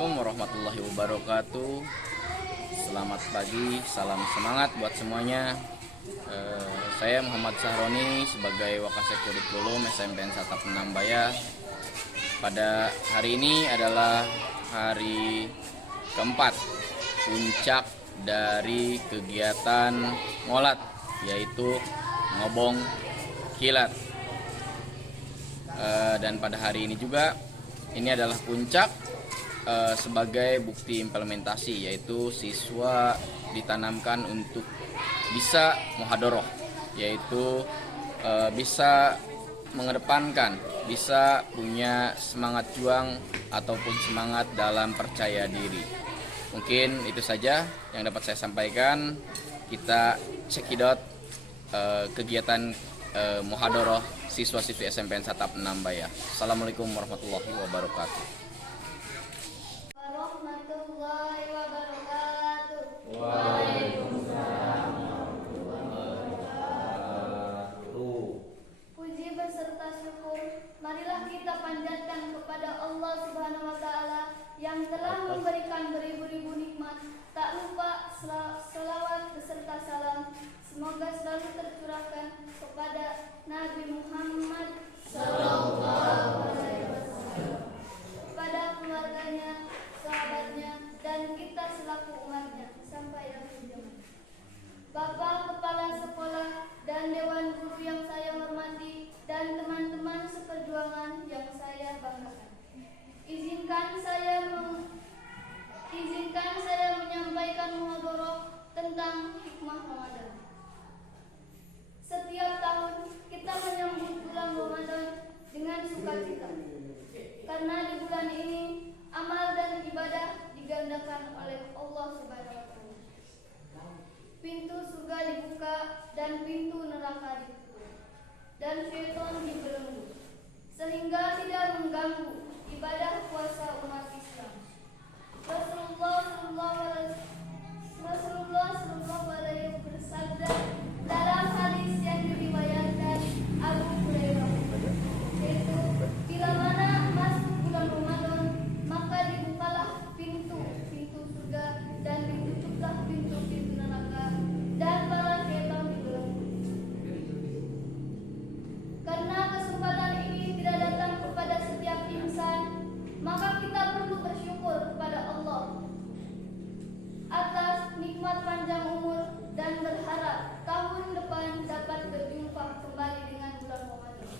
Assalamualaikum warahmatullahi wabarakatuh. Selamat pagi, salam semangat buat semuanya. Saya Muhammad Sahroni sebagai Wakasek Kurikulum SMPN Satap Penambaya. Pada hari ini adalah hari keempat puncak dari kegiatan ngolat, yaitu ngobong kilat. Dan pada hari ini juga ini adalah puncak sebagai bukti implementasi, yaitu siswa ditanamkan untuk bisa muhadoroh, yaitu bisa mengedepankan, bisa punya semangat juang ataupun semangat dalam percaya diri. Mungkin itu saja yang dapat saya sampaikan. Kita cekidot kegiatan muhadoroh siswa-siswi SMPN Satap Penambaya. Assalamualaikum warahmatullahi wabarakatuh. Waalaikumsalam warahmatullahi wabarakatuh. Puji beserta syukur marilah kita panjatkan kepada Allah Subhanahu wa taala yang telah memberikan beribu-ribu nikmat. Tak lupa selawat beserta salam semoga selalu tercurahkan kepada Nabi Muhammad sallallahu alaihi wasallam, kepada keluarganya, sahabatnya, dan kita selaku umatnya sampai akhir zaman. Bapak Kepala Sekolah dan Dewan Guru yang saya hormati dan teman-teman seperjuangan yang saya banggakan, izinkan saya menyampaikan muhadharah tentang hikmah Ramadan. Setiap tahun kita menyambut bulan Ramadan dengan sukacita, karena di bulan ini amal dan ibadah digandakan oleh Allah Subhanahu wa taala. Pintu surga dibuka dan pintu neraka ditutup, dan syaitan dibelenggu, sehingga tidak mengganggu ibadah puasa umat Islam. Rasulullah sallallahu alaihi bersabda dalam hadis yang diriwayatkan Abu Hurairah, yaitu bila mana masuk bulan Ramadan maka dibukalah pintu surga dan ditutuplah pintu neraka, dan para syaitan dibelenggu. Karena kesempatan ini tidak datang kepada setiap insan, maka kita perlu bersyukur kepada Allah atas nikmat panjang umur dan berharap tahun depan dapat berjumpa kembali dengan bulan Ramadan.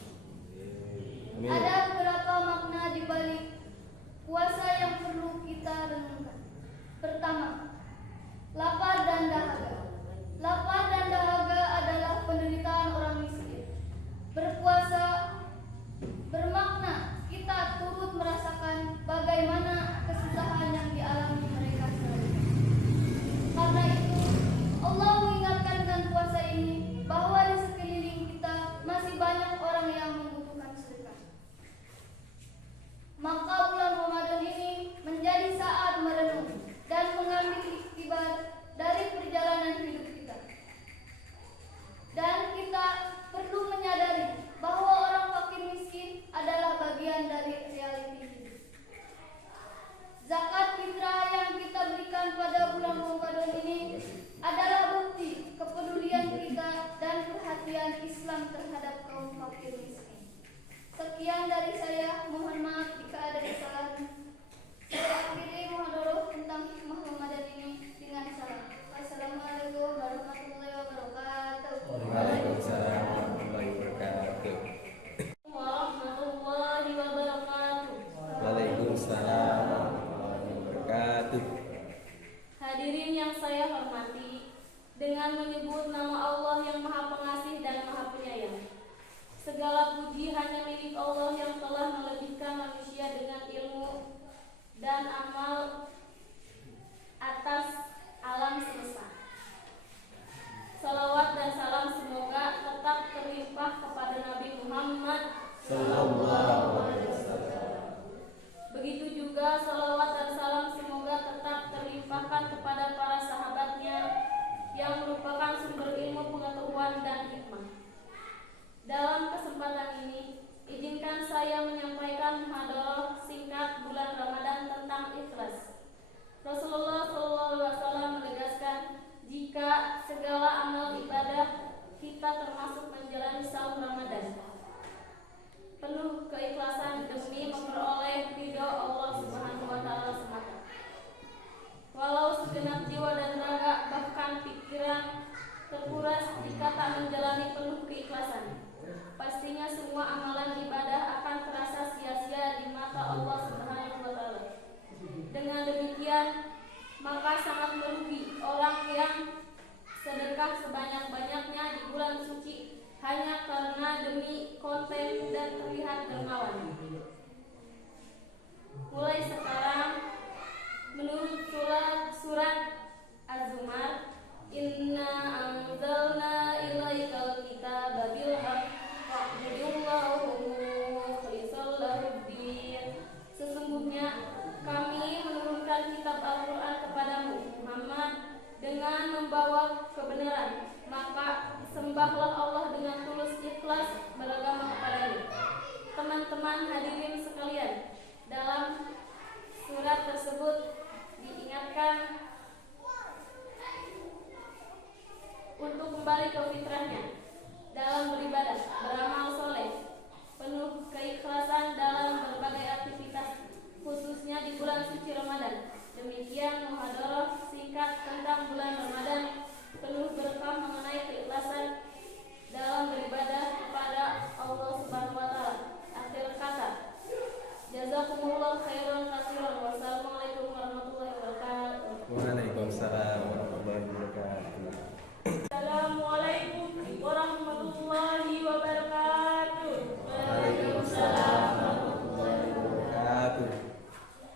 Ada beberapa makna di balik puasa yang perlu kita renungkan. Pertama, lapar dan dahaga. Lapar dan dahaga adalah penderitaan orang miskin. Berpuasa bermakna kita turut merasakan bagaimana kesusahan yang dialami mereka sehari. Karena itu, Allah mengingatkan dengan puasa ini bahwa di sekeliling kita masih banyak orang yang membutuhkan sedekah. Maka bulan Ramadan ini menjadi saat merenung dan mengambil iktibar dari perjalanan hidup kita. Dan kita perlu menyadari bahwa orang fakir miskin adalah bagian dari realiti hidup. Zakat fitrah yang kita berikan pada bulan Ramadan ini adalah bukti kepedulian kita dan perhatian Islam terhadap kaum fakir miskin. Sekian dari saya, mohon maaf jika ada kesalahan. Saya akhiri muhadharah tentang hikmah Ramadan ini dengan salam. Wassalamualaikum warahmatullahi wabarakatuh. Waalaikumsalam warahmatullahi wabarakatuh. Warahmatullahi wabarakatuh. Waalaikumsalam warahmatullahi wabarakatuh. Hadirin yang saya hormati, dengan menyebut nama Allah yang Maha Pengasih dan Maha Penyayang, segala puji hanya milik Allah yang telah melebihkan manusia dengan ilmu dan amal atas alam semesta. Salawat dan salam semoga tetap terlimpah kepada Nabi Muhammad Sallallahu alaihi wasallam. Begitu juga salawat dan salam semoga tetap terlimpahkan kepada para sahabatnya yang merupakan sumber ilmu, pengetahuan, dan hikmah. Dalam kesempatan ini, izinkan saya menyampaikan muhadharah singkat bulan Ramadan tentang ikhlas. Rasulullah SAW menegaskan, jika segala amal ibadah kita termasuk menjalani saum Ramadan penuh keikhlasan demi memperoleh ridho Allah Subhanahu wa taala semata. Walau segenap jiwa dan raga bahkan pikiran terkuras jika tak menjalani penuh keikhlasan, pastinya semua amalan ibadah akan terasa sia-sia di mata Allah Subhanahu wa taala. Dengan demikian, maka sangat merugi orang yang sedekah sebanyak-banyaknya di bulan suci hanya karena demi konten dan terlihat dermawan. Mulai sekarang, menurut surat Az-Zumar, Inna anzalna ilaikal kitaba bil haqq fa'budullaha mukhlishan lahuddin. Sesungguhnya kami menurunkan kitab Al-Quran kepadamu Muhammad dengan membawa kebenaran, maka sembahlah Allah dengan tulus ikhlas beragama kepadanya. Teman-teman hadirin sekalian, dalam surat tersebut diingatkan untuk kembali ke fitrahnya dalam beribadah, beramal soleh, penuh keikhlasan dalam berbagai aktivitas, khususnya di bulan suci Ramadan. Demikian muhadharah singkat tentang bulan Ramadan penuh berkah mengenai keikhlasan dalam beribadah kepada Allah Subhanahu wa taala. Akhir kata, jazakumullah khairan katsiran. Wassalamualaikum warahmatullahi wabarakatuh. Waalaikumsalam warahmatullahi wabarakatuh. Assalamualaikum warahmatullahi wabarakatuh. Waalaikumsalam warahmatullahi wabarakatuh.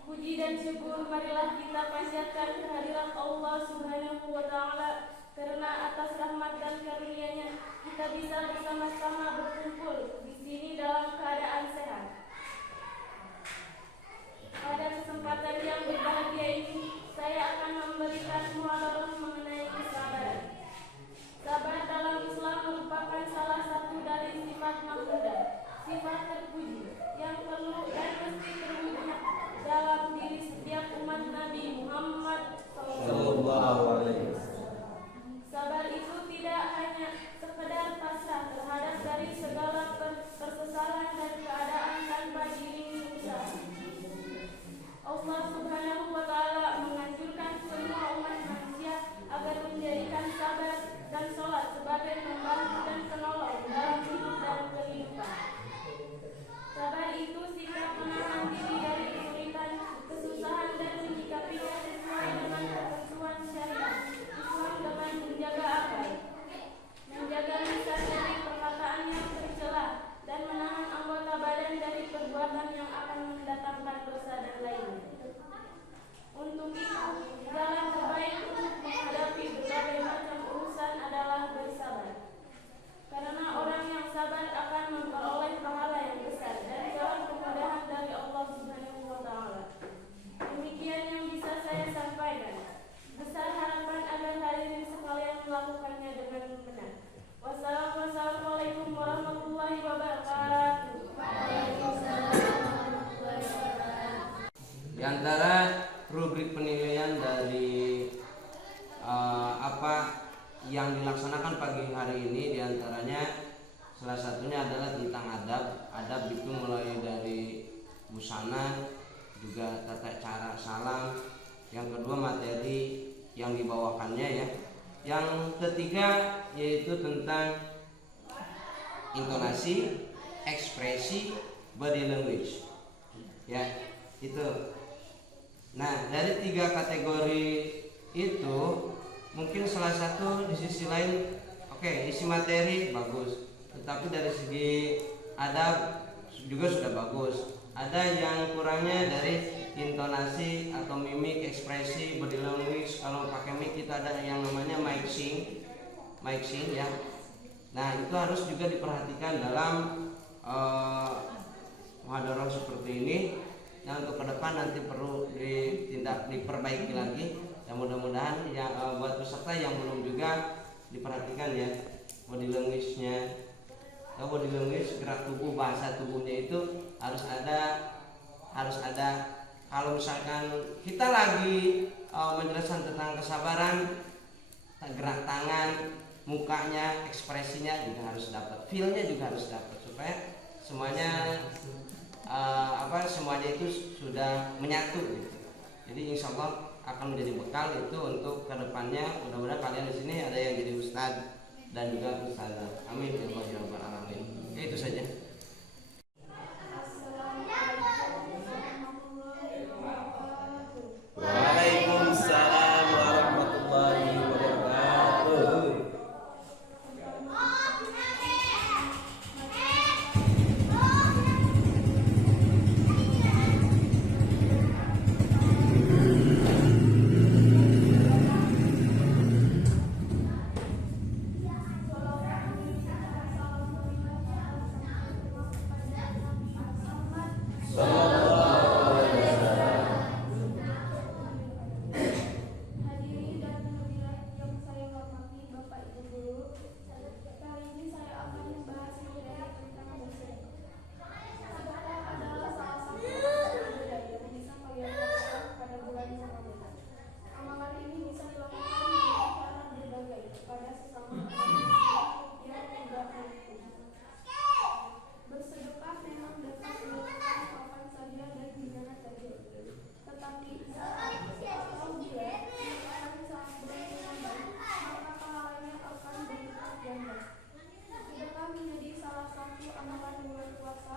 Puji dan syukur marilah kita panjatkan kehadiran Allah Subhanahu wa taala, karena atas rahmat dan karunia-Nya kita bisa bersama-sama berkumpul di sini dalam keadaan sehat. Pada kesempatan yang berbahagia ini, saya akan memberikan muhadharah mengenai kesabaran. Sabar dalam Islam merupakan salah satu dari sifat mahmudah, sifat terpuji yang perlu dan mesti terwujud dalam diri setiap umat Nabi Muhammad Sallallahu alaihi wasallam. Sabar itu tidak hanya sekedar pasrah terhadap dari segala persoalan dan keadaan tanpa diiringi usaha. Allah Subhanahu wa taala menganjurkan semua umat manusia agar menjadikan sabar dan sholat sebagai pembantu dan penolong dalam hidup dan kehidupan. Sabar itu sikap menahan diri dari kesulitan, kesusahan dan menyikapinya sesuai dengan ketentuan syariat Islam dengan menjaga akal, menjaga lisan dari perkataan yang tercela, dan menahan anggota badan dari perbuatan yang akan mendatangkan dosa dan lainnya. Untuk itu, jalan terbaik untuk menghadapi berbagai macam urusan adalah bersabar. Karena orang yang sabar akan memperoleh pahala yang besar dan jalan kemudahan dari Allah Subhanahu wa taala. Demikian yang bisa saya sampaikan. Besar harapan agar hadirin sekalian melakukannya dengan benar. Wassalamualaikum warahmatullahi wabarakatuh. Di antara rubrik penilaian dari apa yang dilaksanakan pagi hari ini, diantaranya salah satunya adalah tentang adab. Adab itu mulai dari busana, juga tata cara salam. Yang kedua materi yang dibawakannya ya. Yang ketiga yaitu tentang intonasi, ekspresi, body language. Ya, itu. Nah, dari 3 kategori itu mungkin salah satu di sisi lain isi materi bagus, tetapi dari segi adab juga sudah bagus. Ada yang kurangnya dari intonasi atau mimik, ekspresi, body language. Kalau pakai mic kita ada yang namanya mic sync ya. Nah, itu harus juga diperhatikan dalam muhadharah seperti ini. Nah, untuk ke depan nanti perlu diperbaiki lagi. Dan mudah-mudahan ya buat peserta yang belum juga diperhatikan ya body language-nya. Body language, gerak tubuh, bahasa tubuhnya itu harus ada kalau misalkan kita lagi menjelaskan tentang kesabaran, gerak tangan, mukanya, ekspresinya juga harus dapat, feel-nya juga harus dapat supaya semuanya semuanya itu sudah menyatu gitu. Jadi insya Allah akan menjadi bekal itu untuk kedepannya. Mudah-mudahan kalian di sini ada yang jadi ustadz dan juga ustazah. Amin ya rabbal alamin. Ya, itu saja. Waalaikumsalam warahmatullahi wabarakatuh. Hadirin dan hadirat yang saya hormati Bapak Ibu guru, kali ini saya akan membahas materi tentang musik. Sedekah adalah salah satu ibadah yang bisa kalian lakukan pada bulan Ramadan. Amalan ini bisa dilakukan dengan cara berbagai kepada sesama yang tidak mampu. Bersedekah memang dapat dilakukan kapan saja dan di mana saja. Tetapi saat atau bila merupakan saat bulan Ramadan, maka pahalanya akan berlipat ganda. Sedekah menjadi salah satu amalan bulan puasa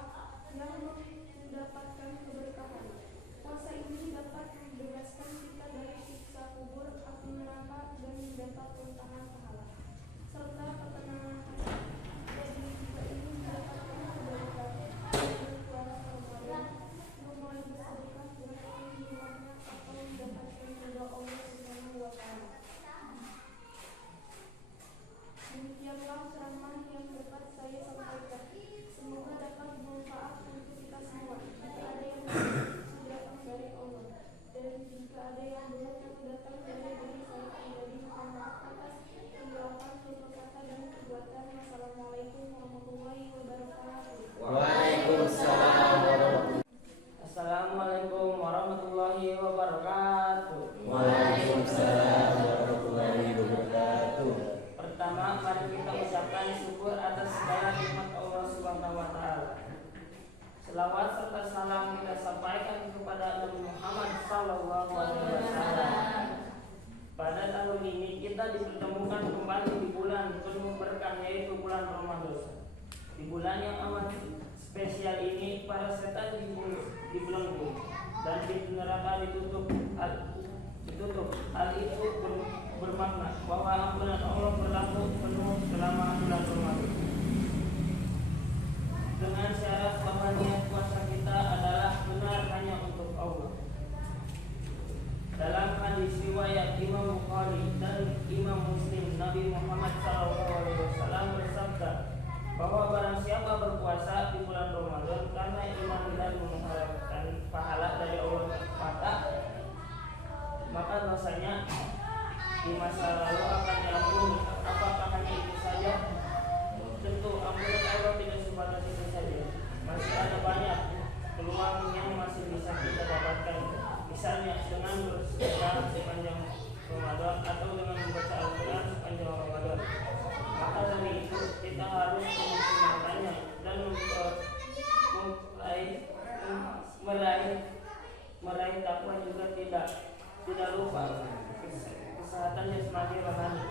yang mendapatkan keberkahan. Puasa ini dapat membebaskan kita dari siksa kubur, api neraka, dan mendapat limpahan pahala serta ketenangan hati. Jadi jika ingin mendapatkan keberkahan dari puasa Ramadan, memulai bersedekah dengan jumlahnya atau mendapatkan ridha Allah Subhanahu wa Ta'ala. Demikianlah ceramah yang dapat saya sampaikan. Semoga dapat bermanfaat untuk kita semua. Jika ada yang datang dari Allah, dan jika ada yang belum datang dari diri saya pribadi, mohon maaf atas kekurangan tutur kata dan perbuatan. Wassalamualaikum warahmatullahi wabarakatuh. Waalaikumsalam warahmatullahi Assalamualaikum warahmatullahi wabarakatuh. Waalaikumsalam warahmatullahi wabarakatuh. Pertama, mari kita ucapkan syukur atas segala nikmat Allah Subhanahu wa Ta'ala. Selawat serta salam kita sampaikan kepada Nabi Muhammad Sallallahu Alaihi Wasallam. Pada tahun ini kita dipertemukan kembali di bulan penuh berkah, yaitu bulan Ramadan. Di bulan yang amat spesial ini, para setan dibelenggu dan pintu neraka ditutup. Hal itu bermakna bahwa ampunan Allah berlaku penuh selama bulan Ramadan. Dengan syarat bahwa niat puasa kita adalah benar hanya untuk Allah. Dalam hadis riwayat Imam Bukhari dan Imam Muslim, Nabi Muhammad SAW bersabda bahwa barang siapa berpuasa di bulan Ramadan karena iman dan mengharapkan pahala dari Allah, maka dosanya di masa lalu akan diampuni. Apakah hanya itu saja? Tentu ampunan Allah tidak sebatas itu saja. Masih ada banyak peluang yang masih bisa kita dapatkan. Misalnya dengan bersedekah sepanjang Ramadan atau dengan membaca Al-Quran sepanjang Ramadan. Maka dari itu kita harus memaksimalkannya dan meraih takwa juga tidak lupa kesehatan jasmani rohani.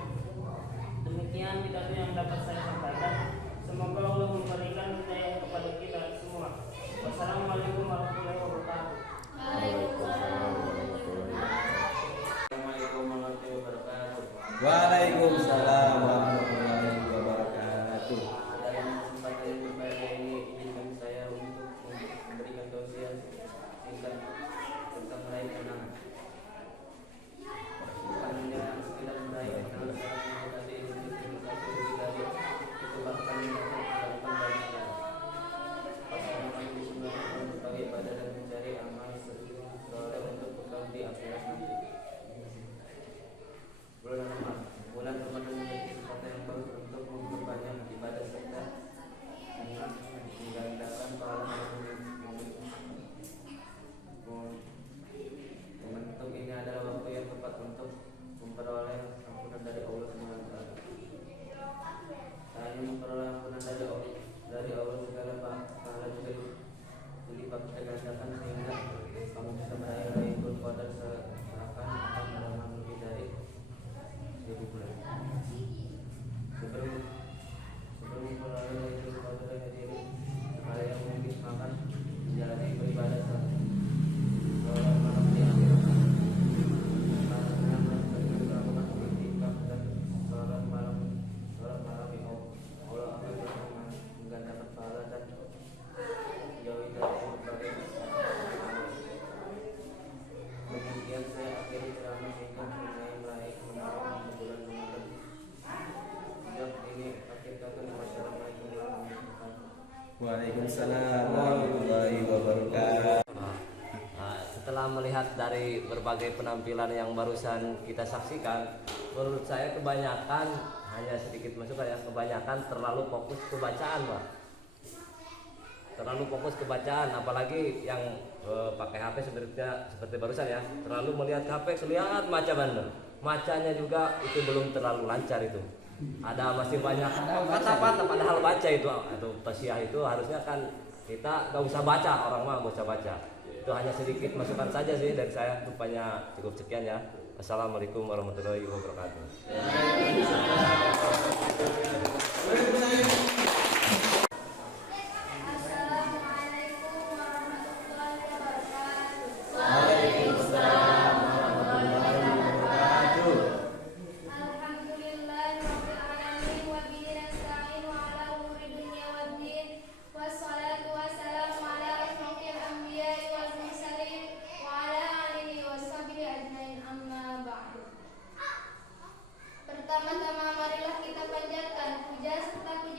Waalaikumsalam warahmatullahi wabarakatuh. Setelah melihat dari berbagai penampilan yang barusan kita saksikan, menurut saya kebanyakan, hanya sedikit masukan ya, kebanyakan terlalu fokus ke bacaan, Pak. Terlalu fokus ke bacaan, apalagi yang pakai HP seperti barusan ya, terlalu melihat HP, lihat baca bener. Macanya juga itu belum terlalu lancar itu. Ada masih banyak kata-kata padahal baca itu atau tasiah itu harusnya kan kita gak usah baca, orang mah gak usah baca. Itu hanya sedikit masukan saja sih dari saya, rupanya cukup sekian ya. Assalamualaikum warahmatullahi wabarakatuh. Assalamualaikum warahmatullahi wabarakatuh. Waalaikumsalam warahmatullahi wabarakatuh. Alhamdulillahirabbil alamin wa bihi nasta'inu ala umuri dunya waddin. Wassalatu wassalamu ala asyrofil anbiya'i wal mursalin wa ala alihi washabihi ajmain, amma ba'du. Pertama-tama marilah kita panjatkan puja serta puji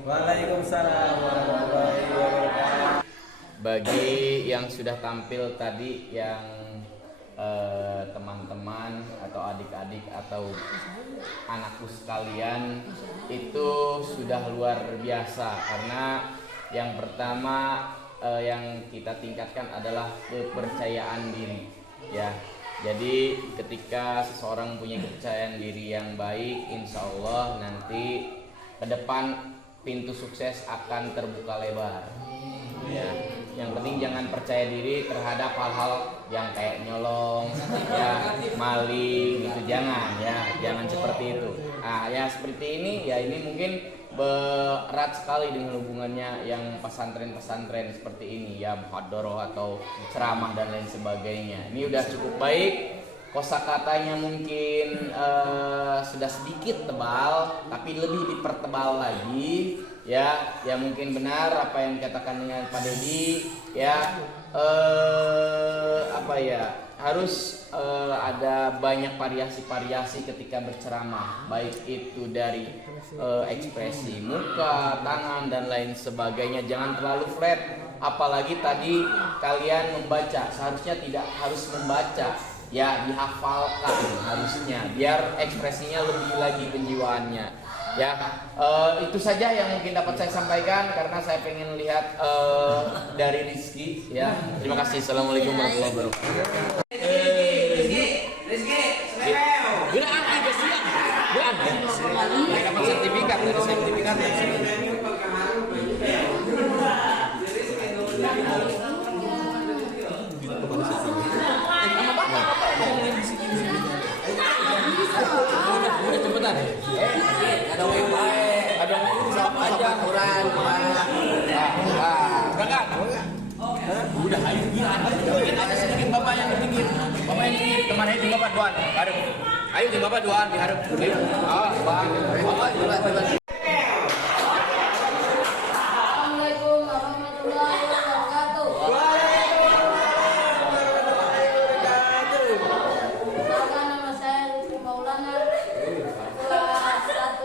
Waalaikumsalam warahmatullahi wabarakatuh. Bagi yang sudah tampil tadi, yang teman-teman atau adik-adik atau anakku sekalian, itu sudah luar biasa, karena yang pertama yang kita tingkatkan adalah kepercayaan diri, ya. Jadi ketika seseorang punya kepercayaan diri yang baik, insya Allah nanti ke depan pintu sukses akan terbuka lebar, ya. Yang penting jangan percaya diri terhadap hal-hal yang kayak nyolong, ya, maling, itu jangan, ya, jangan seperti itu. Ya seperti ini, ya ini mungkin berat sekali dengan hubungannya yang pesantren-pesantren seperti ini, ya, muhadharah atau ceramah dan lain sebagainya. Ini udah cukup baik. Kosakatanya mungkin sudah sedikit tebal, tapi lebih dipertebal lagi, ya mungkin benar apa yang dikatakan dengan Pak Dedi, ya, harus ada banyak variasi-variasi ketika berceramah, baik itu dari ekspresi muka, tangan dan lain sebagainya. Jangan terlalu flat, apalagi tadi kalian membaca, seharusnya tidak harus membaca, ya, dihafalkan harusnya, biar ekspresinya lebih lagi penjiwaannya, ya. Itu saja yang mungkin dapat saya sampaikan, karena saya pengen lihat dari Rizky, ya. Terima kasih. Assalamualaikum warahmatullahi wabarakatuh. Sertifikat dari sertifikat udah cepetan. Ada wifi, ada sopan kurang. Kakak. Udah ayo bilang ada sedikit bapak yang pinggir. Bapak yang pinggir, teman itu bapak doan. Ayo di bapak doan diharap. Ayo. Bapak. Assalamualaikum warahmatullahi wabarakatuh. Perkenalkan, nama saya Rizky Maulana, kelas 1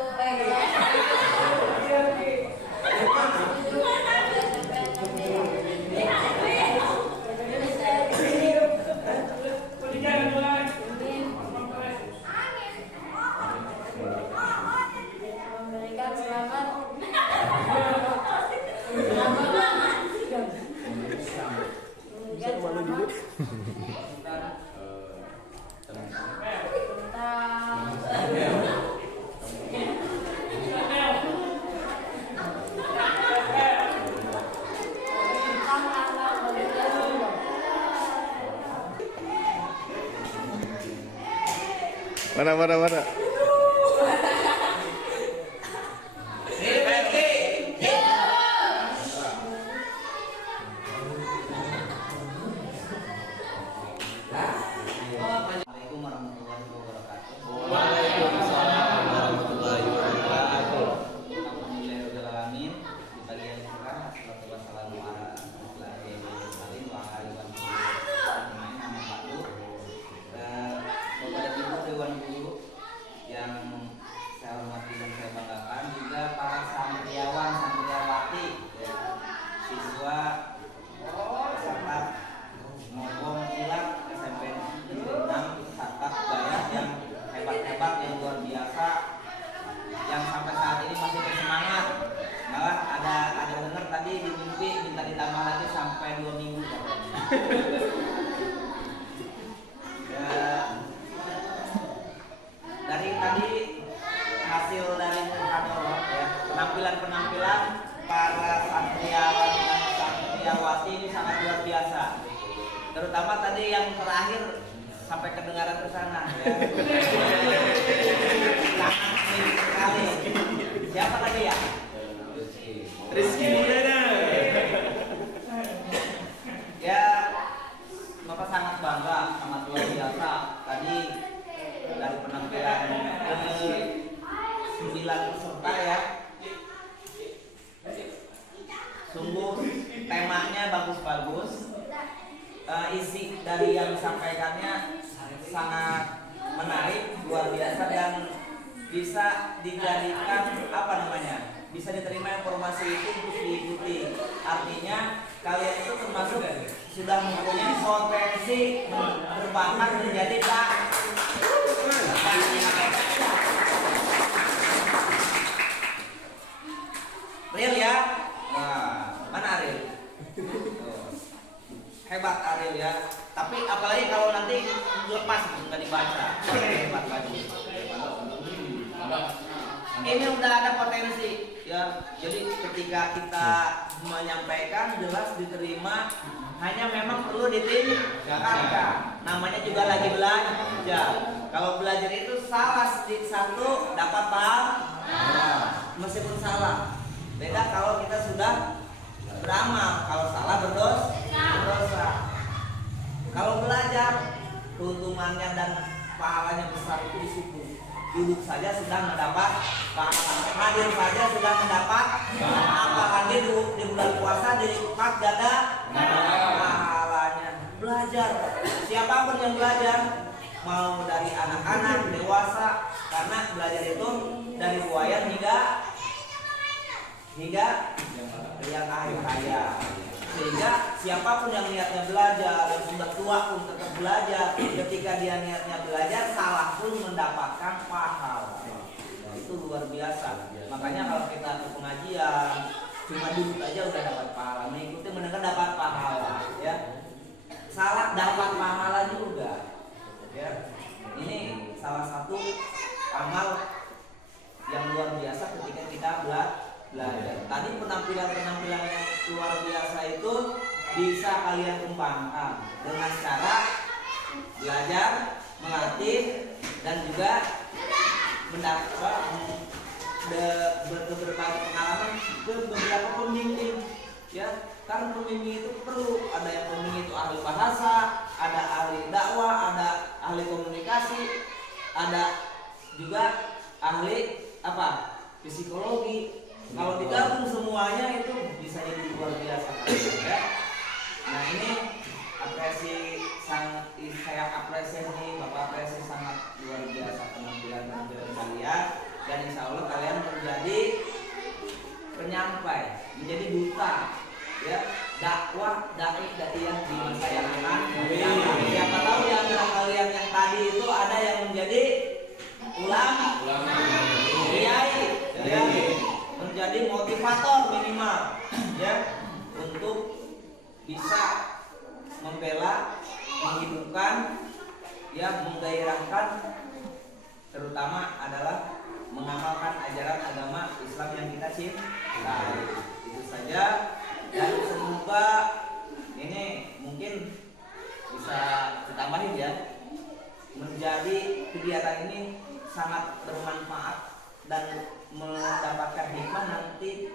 memberikan selamat Mana. Assalamualaikum warahmatullahi wabarakatuh. Waalaikumsalam warahmatullahi wabarakatuh. Alhamdulillahirabbil alamin. Di pagi yang cerah, wassalatu wassalamu ala asyrofil mursalin wa ala alihi Bapak dan Ibu Dewan Guru yang saya hormati dan saya banggakan, juga para santriawan, santriawati, ya, siswa peserta Ngobong Ilak SMP Negeri 6 Sakat Bayah yang hebat-hebat, yang luar biasa, yang sampai saat ini masih bersemangat. Malah ada dengar tadi di mimpi minta ditambah lagi sampai 2 minggu. Ya, dari tadi hasil dari muhadharah, ya, penampilan para santriawan dan santriawati ini sangat luar biasa. Terutama tadi yang terakhir sampai kedengaran ke sana, ya. Sangat milik sekali. Siapa tadi ya? Rizky Maulana. Ya, Bapak sangat bangga, sangat luar biasa. Tadi dari penampilan 9 peserta, ya, sungguh temanya bagus-bagus. Isi dari yang disampaikannya sangat menarik, luar biasa, dan bisa dijadikan bisa diterima yang evaluasi itu untuk diikuti. Artinya kalian itu termasuk sudah mempunyai potensi berbakat menjadi Ariel ya. Nah, mana Ariel? Hebat Ariel ya. Tapi apalagi kalau nanti lepas nggak dibaca. Hebat lagi. Ini udah ada potensi ya. Jadi ketika kita menyampaikan jelas diterima, hanya memang perlu ditingkatkan. Namanya juga lagi belajar. Kalau belajar itu salah sedikit satu dapat paham, meskipun salah. Beda kalau kita sudah beramal, kalau salah berdosa. Kalau belajar, keuntungannya dan pahalanya besar itu disyukuri. Duduk saja sudah mendapat pahala, hadir saja sudah mendapat apalagi di bulan puasa dilipat ganda pahalanya. Belajar, siapapun yang belajar, mau dari anak-anak, dewasa, karena belajar itu dari buayan hingga yang akhir hayat. Sehingga siapapun yang niatnya belajar, yang sudah tua pun tetap belajar. Ketika dia niatnya belajar, salah pun mendapatkan pahala. Nah, itu luar biasa. Makanya kalau kita ke pengajian, cuma duduk aja udah dapat pahala. Mengikuti mendengar dapat pahala, ya. Salah dapat pahala juga, ya. Ini salah satu amal yang luar biasa ketika kita belajar. Tadi penampilan-penampilan yang luar biasa itu bisa kalian kembangkan dengan cara belajar, melatih, dan juga mendapat berbagai pengalaman ke beberapa pembimbing. Ya, karena pembimbing itu perlu, ada yang pembimbing itu ahli bahasa, ada ahli dakwah, ada ahli komunikasi, ada juga ahli psikologi. Kalau digabung semuanya itu bisa jadi luar biasa, ya. Nah ini saya apresiasi, Bapak apresiasi sangat luar biasa penampilan kalian, dan insya Allah kalian menjadi penyampai, menjadi duta, ya, dakwah daiyah di masa yang akan datang. Siapa tahu di antara kalian yang tadi itu ada yang menjadi ulama, kiai, ya. Menjadi motivator minimal, ya, untuk bisa membela, menghidupkan, ya, menggairahkan, terutama adalah mengamalkan ajaran agama Islam yang kita cintai. Itu saja, dan semoga ini mungkin bisa ditambahin ya, menjadi kegiatan ini sangat bermanfaat dan mendapatkan hikmah nanti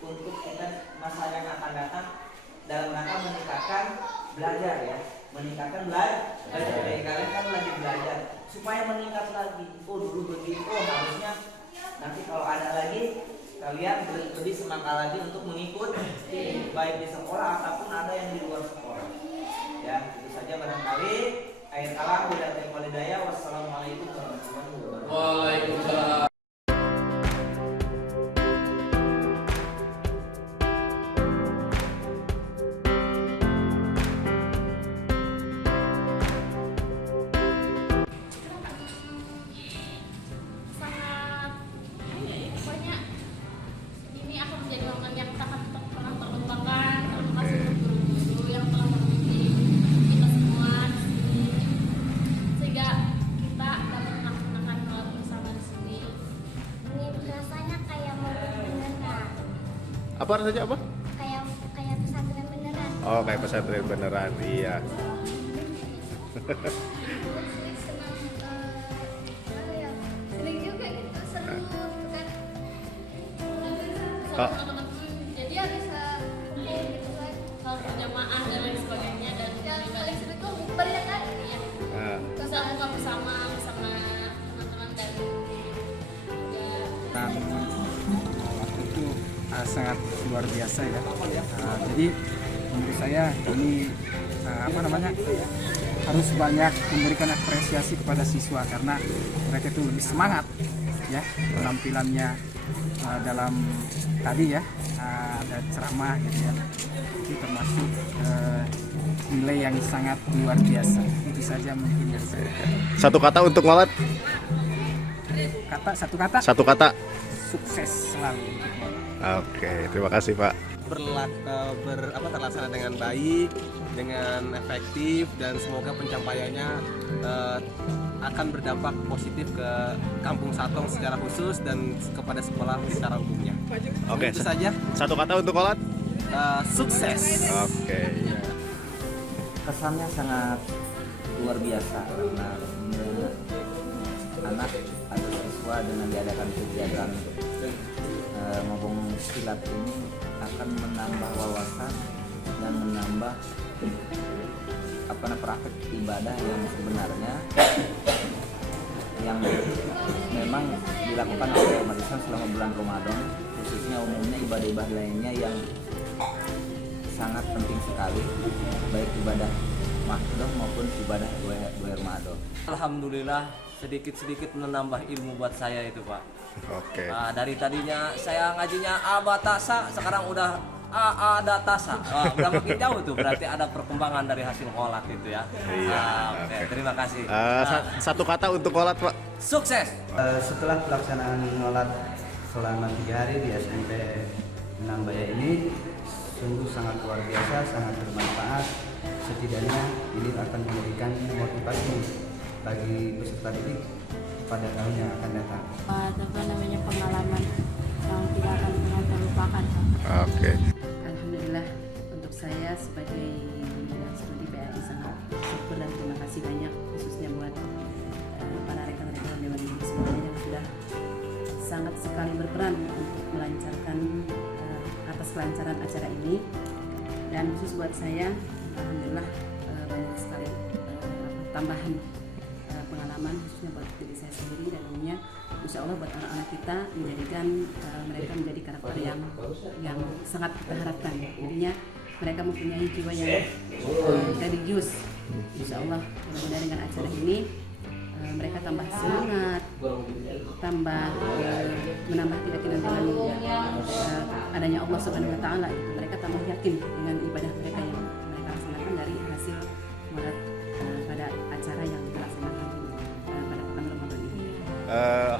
untuk kita masa yang akan datang dalam rangka meningkatkan belajar, ya, meningkatkan belajar. Jadi kalian kan lagi belajar supaya meningkat lagi. Oh dulu begitu, oh harusnya nanti kalau ada lagi kalian lebih semangat lagi untuk mengikuti, baik di sekolah ataupun ada yang di luar sekolah. Ya, itu saja barangkali. Akhir kalam, walhidayah. Wassalamualaikum warahmatullahi wabarakatuh. Waalaikumsalam. Apa rasanya apa? Kayak pesantren beneran. Oh, kayak pesantren beneran, iya. Seneng juga gitu, seru kan. Jadi harus kumpul gitu kan. Kalau berjamaah dan lain sebagainya, dan Yang paling seru itu balik kan. bisa buka bersama teman-teman dan waktu itu sangat luar biasa ya. Jadi menurut saya ini harus banyak memberikan apresiasi kepada siswa karena mereka itu lebih semangat ya penampilannya, dalam tadi ya ada ceramah gitu ya, itu termasuk nilai yang sangat luar biasa. Itu saja mungkin dari saya. Satu kata untuk ngolat. Satu kata. Satu kata. Sukses selalu. Oke, terima kasih Pak. Terlaksana dengan baik, dengan efektif, dan semoga pencapaiannya akan berdampak positif ke Kampung Satong secara khusus dan kepada sekolah secara umumnya. Oke, Itu saja. Satu kata untuk ngolat. Sukses. Oke. Kesannya sangat luar biasa karena anak atau siswa dengan diadakan kegiatan ngomong silat ini akan menambah wawasan dan menambah praktek ibadah yang sebenarnya yang memang dilakukan oleh umat Islam selama bulan Ramadan, khususnya umumnya ibadah-ibadah lainnya yang sangat penting sekali, baik ibadah mahdoh maupun ibadah bulan Ramadan. Alhamdulillah sedikit-sedikit menambah ilmu buat saya itu Pak. Oke. Nah, dari tadinya saya ngajinya abatasa, sekarang udah adatasa. Udah makin jauh tuh, berarti ada perkembangan dari hasil kolak itu ya. Iya. Oke, terima kasih. Satu kata untuk ngolat Pak. Sukses. Setelah pelaksanaan ngolat selama 3 hari di SMP Nambaya ini sungguh sangat luar biasa, sangat bermanfaat. Setidaknya ini akan memberikan motivasi bagi peserta didik pada tahun yang akan datang. Pengalaman yang tidak akan pernah terlupakan. Oke. Alhamdulillah untuk saya sebagai bidang studi BRI sangat bersyukur dan terima kasih banyak khususnya buat para rekan-rekan Dewan Guru semuanya yang sudah sangat sekali berperan untuk melancarkan atas kelancaran acara ini, dan khusus buat saya alhamdulillah banyak sekali tambahan pengalaman khususnya buat diri saya sendiri dan umumnya insya Allah buat anak-anak kita menjadikan mereka menjadi karakter yang sangat kita harapkan. Jadinya mereka mempunyai jiwa yang religius. Insya Allah mudah-mudahan dengan acara ini mereka tambah semangat, tambah menambah keyakinan dengan adanya Allah Subhanahu Wa Taala. Mereka tambah yakin dengan ibadah mereka yang mereka laksanakan dari hasil murat pada acara yang kita laksanakan pada pekan Ramadan ini.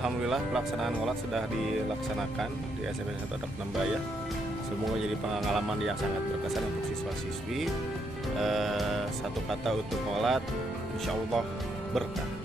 Alhamdulillah pelaksanaan ngolat sudah dilaksanakan di SMP 1 Nambaya. Semoga jadi pengalaman yang sangat berkesan untuk siswa-siswi. Satu kata untuk ngolat, insya Allah berkah.